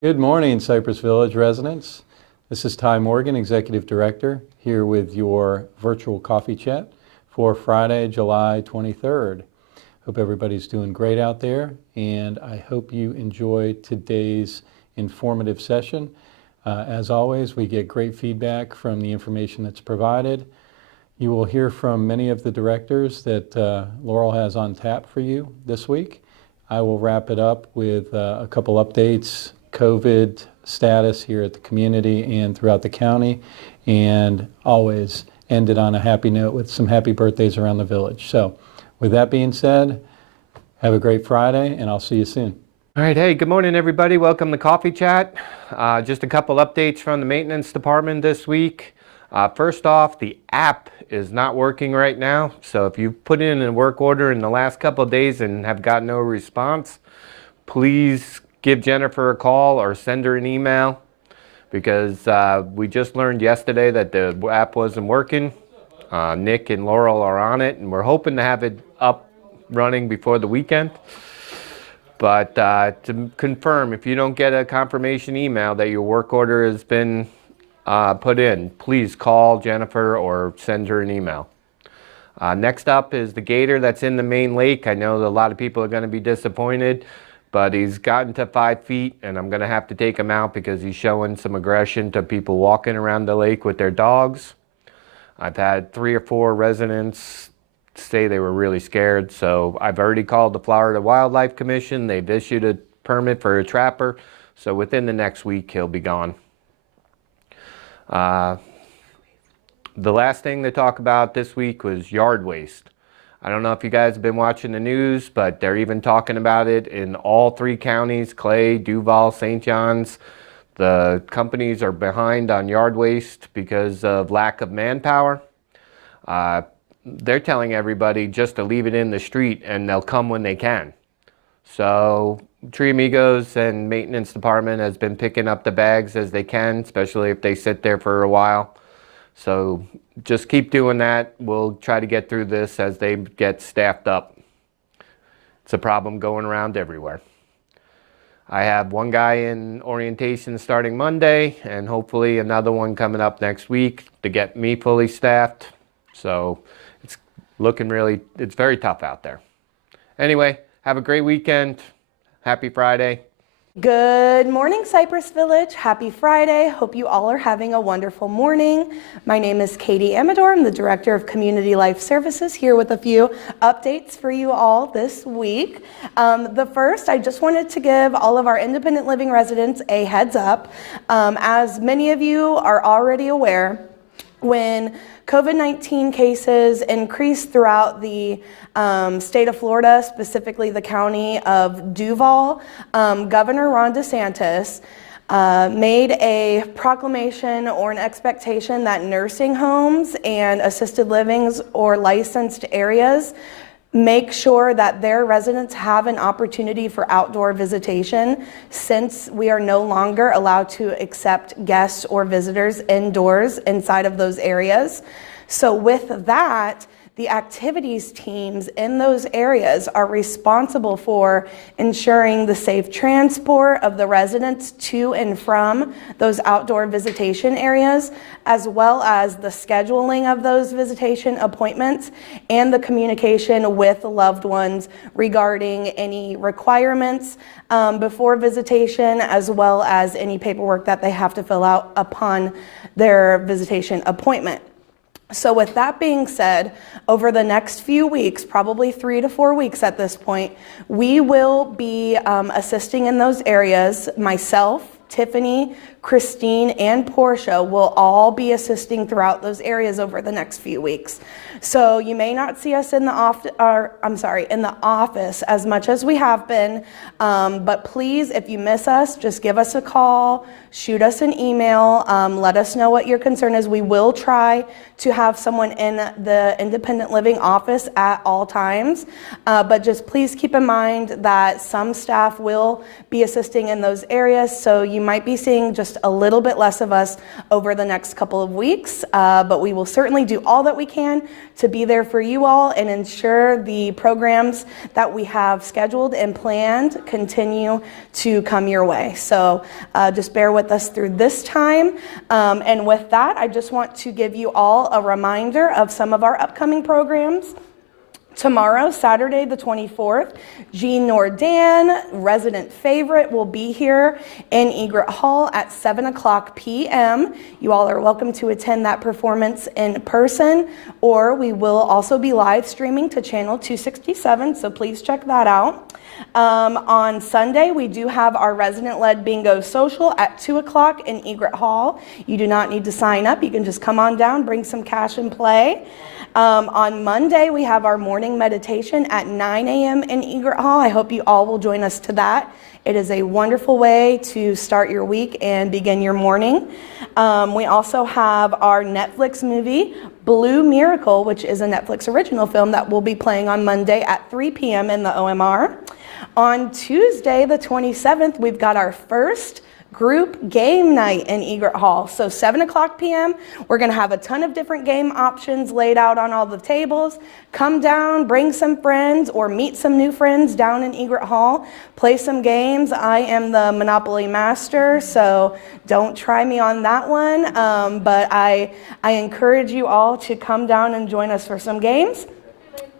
Good morning, Cypress Village residents. This is Ty Morgan, Executive Director, here with your virtual coffee chat for Friday, July 23rd. Hope everybody's doing great out there, and I hope you enjoy today's informative session. As always, we get great feedback from the information that's provided. You will hear from many of the directors that Laurel has on tap for you this week. I will wrap it up with a couple updates, COVID status here at the community and throughout the county, and always end it on a happy note with some happy birthdays around the village. So with that being said, have a great Friday, and I'll see you soon. All right, hey, good morning, everybody. Welcome to Coffee Chat. Just a couple updates from the maintenance department this week. First off, the app is not working right now. So if you put in a work order in the last couple of days and have got no response, please give Jennifer a call or send her an email, because we just learned yesterday that the app wasn't working. Nick and Laurel are on it, and we're hoping to have it up running before the weekend. But to confirm, if you don't get a confirmation email that your work order has been put in, please call Jennifer or send her an email. Next up is the gator that's in the main lake. I know that a lot of people are going to be disappointed, but he's gotten to 5 feet, and I'm going to have to take him out because he's showing some aggression to people walking around the lake with their dogs. I've had 3 or 4 residents say they were really scared, so I've already called the Florida Wildlife Commission. They've issued a permit for a trapper, so within the next week he'll be gone. The last thing to talk about this week was yard waste. I don't know if you guys have been watching the news, but they're even talking about it in all 3 counties, Clay, Duval, St. Johns. The companies are behind on yard waste because of lack of manpower. They're telling everybody just to leave it in the street and they'll come when they can. So Tree Amigos and maintenance department has been picking up the bags as they can, especially if they sit there for a while. So just keep doing that. We'll try to get through this as they get staffed up. It's a problem going around everywhere. I have 1 guy in orientation starting Monday, and hopefully another one coming up next week to get me fully staffed. So it's it's very tough out there. Anyway, have a great weekend. Happy Friday. Good morning, Cypress Village. Happy Friday. Hope you all are having a wonderful morning. My name is Katie Amador. I'm the Director of Community Life Services, here with a few updates for you all this week. The first, I just wanted to give all of our independent living residents a heads up. As many of you are already aware, when COVID-19 cases increased throughout the state of Florida, specifically the county of Duval, Governor Ron DeSantis made a proclamation or an expectation that nursing homes and assisted livings or licensed areas make sure that their residents have an opportunity for outdoor visitation, since we are no longer allowed to accept guests or visitors indoors inside of those areas. So with that, the activities teams in those areas are responsible for ensuring the safe transport of the residents to and from those outdoor visitation areas, as well as the scheduling of those visitation appointments and the communication with loved ones regarding any requirements before visitation, as well as any paperwork that they have to fill out upon their visitation appointment. So with that being said, over the next few weeks, probably 3 to 4 weeks at this point, we will be assisting in those areas. Myself, Tiffany, Christine, and Portia will all be assisting throughout those areas over the next few weeks. So you may not see us in the office as much as we have been, but please, if you miss us, just give us a call, shoot us an email, let us know what your concern is. We will try to have someone in the independent living office at all times, but just please keep in mind that some staff will be assisting in those areas, so you you might be seeing just a little bit less of us over the next couple of weeks, but we will certainly do all that we can to be there for you all and ensure the programs that we have scheduled and planned continue to come your way. So just bear with us through this time. And with that, I just want to give you all a reminder of some of our upcoming programs. Tomorrow, Saturday the 24th, Jean Nordan, resident favorite, will be here in Egret Hall at 7 o'clock p.m. You all are welcome to attend that performance in person, or we will also be live streaming to channel 267, so please check that out. On Sunday, we do have our resident-led bingo social at 2 o'clock in Egret Hall. You do not need to sign up. You can just come on down, bring some cash and play. On Monday, we have our morning meditation at 9 a.m. in Egret Hall. I hope you all will join us to that. It is a wonderful way to start your week and begin your morning. We also have our Netflix movie, Blue Miracle, which is a Netflix original film that will be playing on Monday at 3 p.m. in the OMR. On Tuesday, the 27th, we've got our first group game night in Egret Hall. So 7 o'clock p.m., we're going to have a ton of different game options laid out on all the tables. Come down, bring some friends, or meet some new friends down in Egret Hall. Play some games. I am the Monopoly master, so don't try me on that one. But I encourage you all to come down and join us for some games.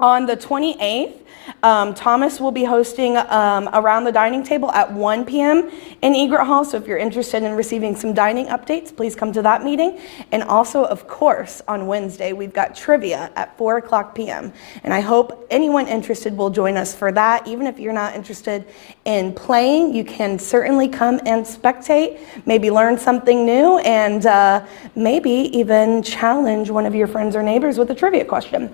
On the 28th, Thomas will be hosting Around the Dining Table at 1 p.m. in Egret Hall, so if you're interested in receiving some dining updates, please come to that meeting. And also, of course, on Wednesday, we've got trivia at 4 o'clock p.m. And I hope anyone interested will join us for that. Even if you're not interested in playing, you can certainly come and spectate, maybe learn something new, and maybe even challenge one of your friends or neighbors with a trivia question.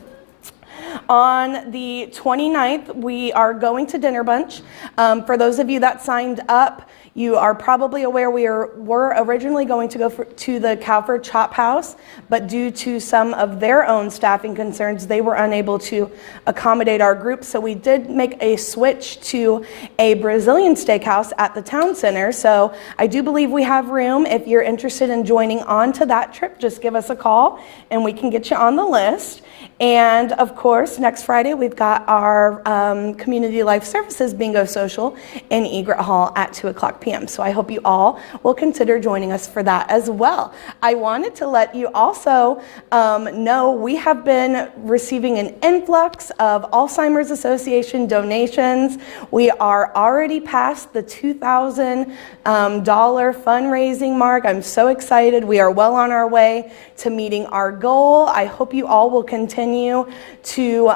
On the 29th, we are going to Dinner Bunch. For those of you that signed up, you are probably aware we were originally going to go to the Calford Chop House, but due to some of their own staffing concerns, they were unable to accommodate our group. So we did make a switch to a Brazilian steakhouse at the town center. So I do believe we have room. If you're interested in joining on to that trip, just give us a call and we can get you on the list. And of course, next Friday, we've got our Community Life Services Bingo Social in Egret Hall at 2 o'clock p.m. So I hope you all will consider joining us for that as well. I wanted to let you also know we have been receiving an influx of Alzheimer's Association donations. We are already past the $2,000 fundraising mark. I'm so excited. We are well on our way to meeting our goal. I hope you all will continue to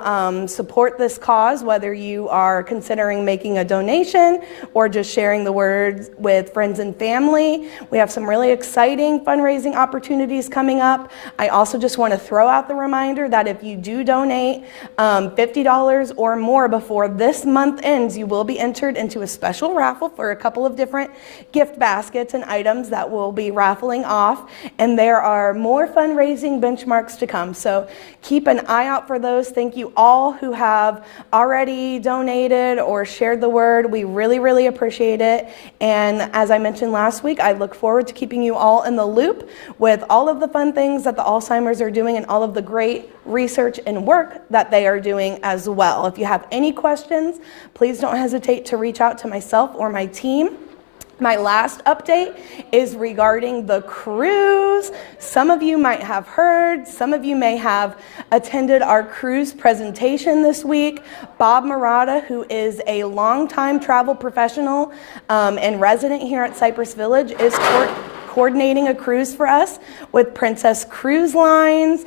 support this cause, whether you are considering making a donation or just sharing the word with friends and family. We have some really exciting fundraising opportunities coming up. I also just want to throw out the reminder that if you do donate $50 or more before this month ends, you will be entered into a special raffle for a couple of different gift baskets and items that we'll be raffling off. And there are more fundraising benchmarks to come. So keep an eye out for those. Thank you all who have already donated or shared the word. We really, really appreciate it. And as I mentioned last week, I look forward to keeping you all in the loop with all of the fun things that the Alzheimer's are doing and all of the great research and work that they are doing as well. If you have any questions, please don't hesitate to reach out to myself or my team. My last update is regarding the cruise. Some of you might have heard, some of you may have attended our cruise presentation this week. Bob Murata, who is a longtime travel professional and resident here at Cypress Village, is coordinating a cruise for us with Princess Cruise Lines.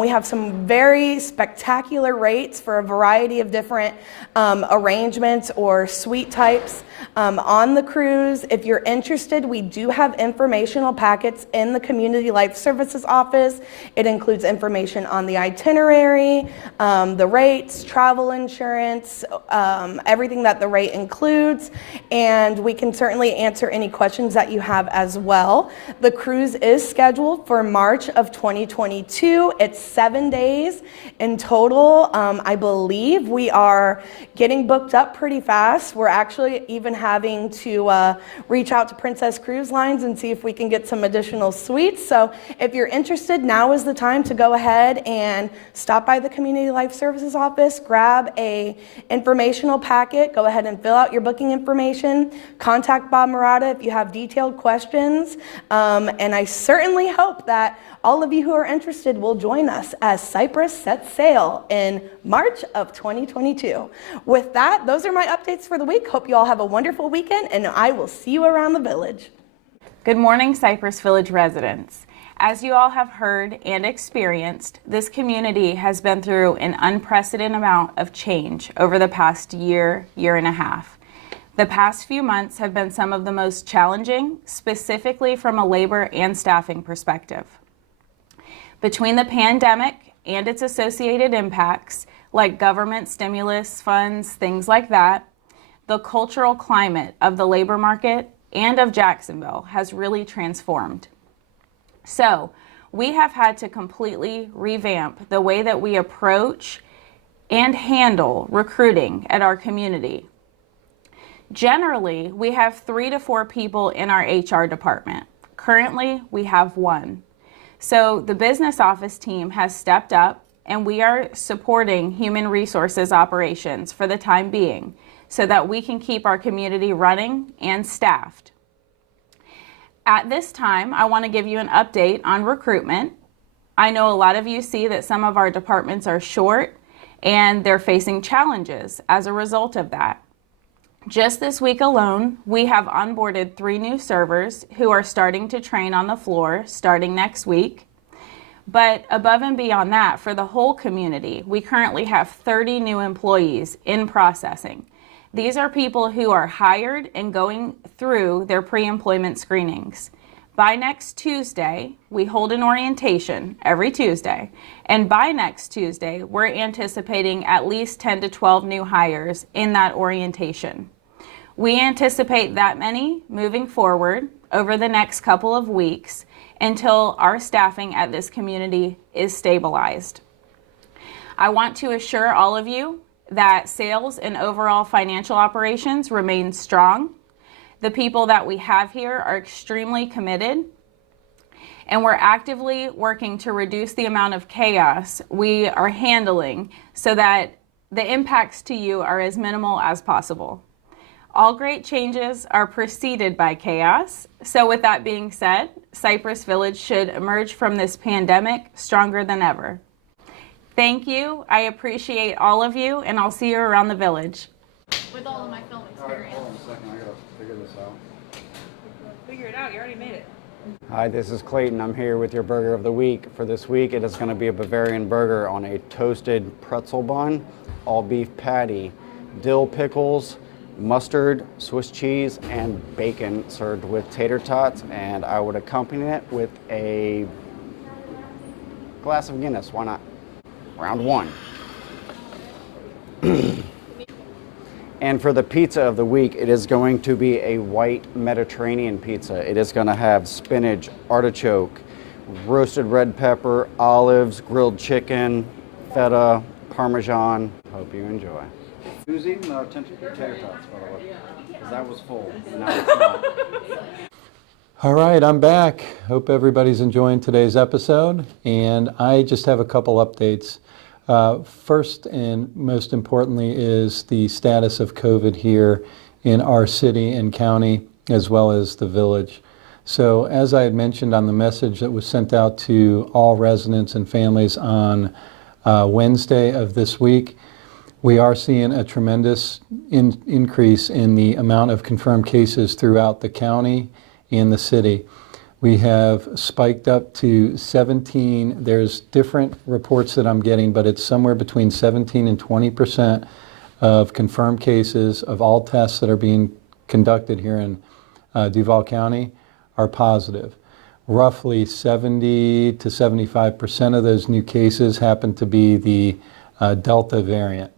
We have some very spectacular rates for a variety of different arrangements or suite types on the cruise. If you're interested, we do have informational packets in the Community Life Services office. It includes information on the itinerary, the rates, travel insurance, everything that the rate includes, and we can certainly answer any questions that you have as well. well. The cruise is scheduled for March of 2022. It's 7 days in total. I believe we are getting booked up pretty fast. We're actually even having to reach out to Princess Cruise Lines and see if we can get some additional suites. So if you're interested, now is the time to go ahead and stop by the Community Life Services office, grab a informational packet, go ahead and fill out your booking information, contact Bob Murata if you have detailed questions, and I certainly hope that all of you who are interested will join us as Cypress sets sail in March of 2022. With that, those are my updates for the week. Hope you all have a wonderful weekend, and I will see you around the village. Good morning, Cypress Village residents. As you all have heard and experienced, this community has been through an unprecedented amount of change over the past year and a half. The past few months have been some of the most challenging, specifically from a labor and staffing perspective. Between the pandemic and its associated impacts, like government stimulus funds, things like that, the cultural climate of the labor market and of Jacksonville has really transformed. So we have had to completely revamp the way that we approach and handle recruiting at our community. Generally, we have 3 to 4 people in our HR department. Currently, we have 1. So the business office team has stepped up, and we are supporting human resources operations for the time being so that we can keep our community running and staffed. At this time, I want to give you an update on recruitment. I know a lot of you see that some of our departments are short and they're facing challenges as a result of that. Just this week alone, we have onboarded 3 new servers who are starting to train on the floor starting next week. But above and beyond that, for the whole community, we currently have 30 new employees in processing. These are people who are hired and going through their pre-employment screenings. By next Tuesday, we hold an orientation every Tuesday, and by next Tuesday, we're anticipating at least 10 to 12 new hires in that orientation. We anticipate that many moving forward over the next couple of weeks until our staffing at this community is stabilized. I want to assure all of you that sales and overall financial operations remain strong. The people that we have here are extremely committed, and we're actively working to reduce the amount of chaos we are handling so that the impacts to you are as minimal as possible. All great changes are preceded by chaos. So with that being said, Cypress Village should emerge from this pandemic stronger than ever. Thank you. I appreciate all of you, and I'll see you around the village. With all of my film experience. Hold on a second, I gotta figure this out. Figure it out, you already made it. Hi, this is Clayton. I'm here with your burger of the week. For this week, it is going to be a Bavarian burger on a toasted pretzel bun, all beef patty, dill pickles, mustard, Swiss cheese, and bacon served with tater tots, and I would accompany it with a glass of Guinness. Why not? Round 1. And for the pizza of the week, it is going to be a white Mediterranean pizza. It is going to have spinach, artichoke, roasted red pepper, olives, grilled chicken, feta, parmesan. Hope you enjoy. Who's eating the tater tots, by the way? Because that was full. Now it's not. All right, I'm back. Hope everybody's enjoying today's episode, and I just have a couple updates. First and most importantly is the status of COVID here in our city and county, as well as the village. So as I had mentioned on the message that was sent out to all residents and families on Wednesday of this week, we are seeing a tremendous increase in the amount of confirmed cases throughout the county and the city. We have spiked up to 17. There's different reports that I'm getting, but it's somewhere between 17 and 20% of confirmed cases of all tests that are being conducted here in Duval County are positive. Roughly 70 to 75% of those new cases happen to be the Delta variant.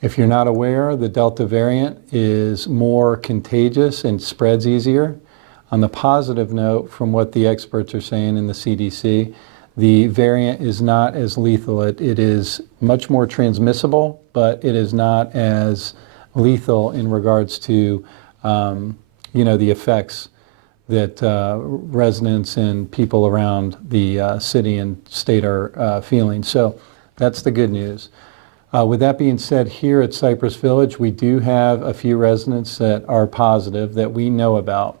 If you're not aware, the Delta variant is more contagious and spreads easier. On the positive note, from what the experts are saying in the CDC, the variant is not as lethal. It is much more transmissible, but it is not as lethal in regards to, the effects that residents and people around the city and state are feeling. So that's the good news. With that being said, here at Cypress Village, we do have a few residents that are positive that we know about.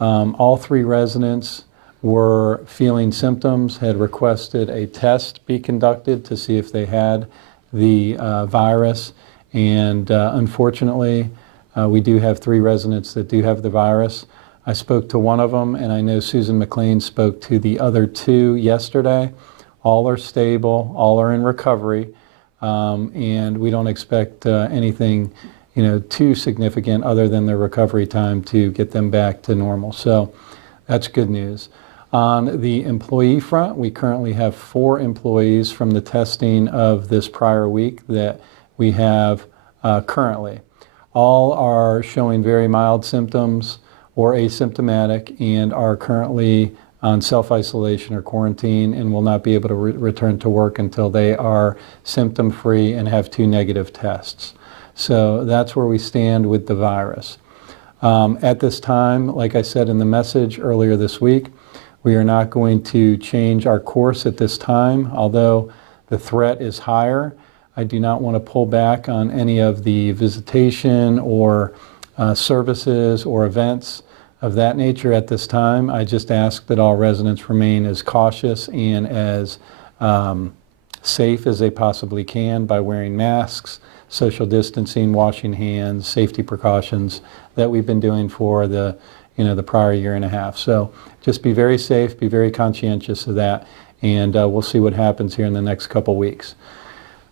All 3 residents were feeling symptoms, had requested a test be conducted to see if they had the virus. And unfortunately, we do have 3 residents that do have the virus. I spoke to one of them, and I know Susan McLean spoke to the other 2 yesterday. All are stable, all are in recovery, and we don't expect anything too significant other than the recovery time to get them back to normal. So that's good news. On the employee front, we currently have 4 employees from the testing of this prior week that we have currently. All are showing very mild symptoms or asymptomatic and are currently on self-isolation or quarantine and will not be able to return to work until they are symptom-free and have 2 negative tests. So that's where we stand with the virus. At this time, like I said in the message earlier this week, we are not going to change our course at this time. Although the threat is higher, I do not want to pull back on any of the visitation or services or events of that nature at this time. I just ask that all residents remain as cautious and as safe as they possibly can by wearing masks, social distancing, washing hands, safety precautions that we've been doing for the prior year and a half. So just be very safe, be very conscientious of that, and we'll see what happens here in the next couple weeks.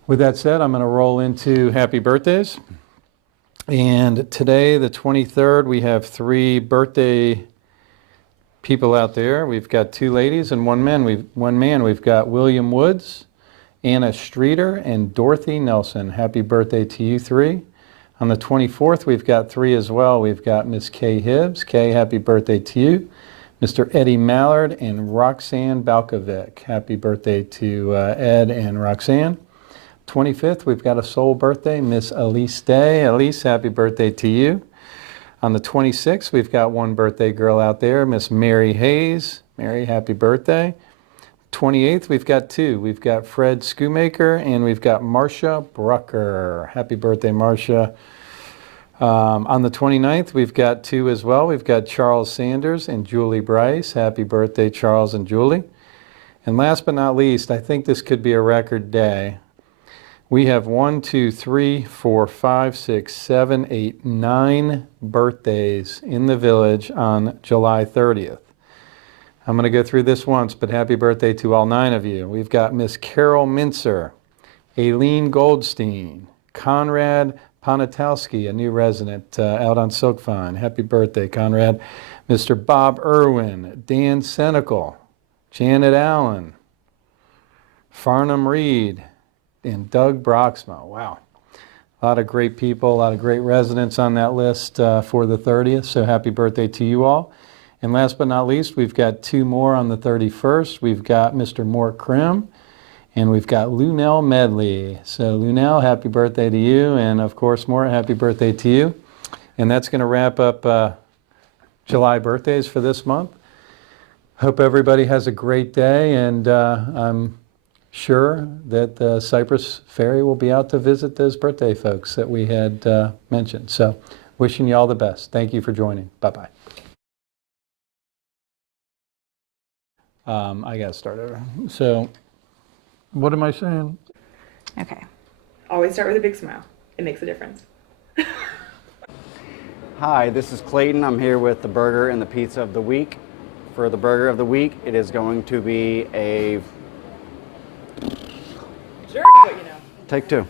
With that said, I'm going to roll into happy birthdays. And today, the 23rd, we have 3 birthday people out there. We've got 2 ladies and 1 man. We've got William Woods, Anna Streeter, and Dorothy Nelson. Happy birthday to you 3. On the 24th, we've got 3 as well. We've got Miss Kay Hibbs. Kay, happy birthday to you. Mr. Eddie Mallard and Roxanne Balkovic. Happy birthday to Ed and Roxanne. 25th, we've got a soul birthday, Miss Elise Day. Elise, happy birthday to you. On the 26th, we've got 1 birthday girl out there, Miss Mary Hayes. Mary, happy birthday. 28th, we've got 2. We've got Fred Schoonmaker and we've got Marcia Brucker. Happy birthday, Marcia. On the 29th, we've got 2 as well. We've got Charles Sanders and Julie Bryce. Happy birthday, Charles and Julie. And last but not least, I think this could be a record day. We have 1, 2, 3, 4, 5, 6, 7, 8, 9 birthdays in the village on July 30th. I'm going to go through this once, but happy birthday to all 9 of you. We've got Miss Carol Mincer, Aileen Goldstein, Conrad Ponatowski, a new resident out on Silkvine. Happy birthday, Conrad. Mr. Bob Irwin, Dan Senecal, Janet Allen, Farnham Reed, and Doug Broxma. Wow. A lot of great people, a lot of great residents on that list for the 30th, so happy birthday to you all. And last but not least, we've got 2 more on the 31st. We've got Mr. Mort Krim, and we've got Lunell Medley. So Lunell, happy birthday to you, and of course, Mort, happy birthday to you. And that's going to wrap up July birthdays for this month. Hope everybody has a great day, and I'm sure that the Cypress Ferry will be out to visit those birthday folks that we had mentioned. So wishing you all the best. Thank you for joining. Bye-bye. I got to start over. So what am I saying? Okay. Always start with a big smile. It makes a difference. Hi, this is Clayton. I'm here with the burger and the pizza of the week. For the burger of the week, it is going to be a... Sure, but you know. Take 2.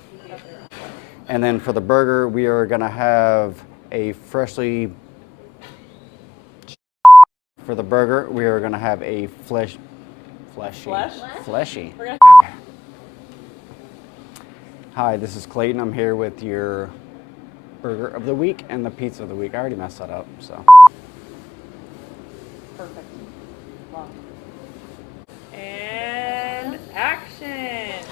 And then for the burger, we are going to have a freshly... For the burger, we are going to have a fleshy. Fleshy. Hi, this is Clayton. I'm here with your burger of the week and the pizza of the week. I already messed that up, so. Perfect. Love. And action.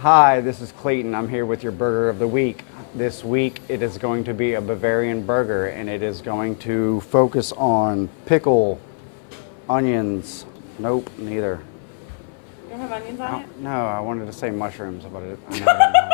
Hi, this is Clayton. I'm here with your burger of the week. This week it is going to be a Bavarian burger, and it is going to focus on pickle, onions. Nope, neither. You don't have onions on it? No, I wanted to say mushrooms, but I know I don't know.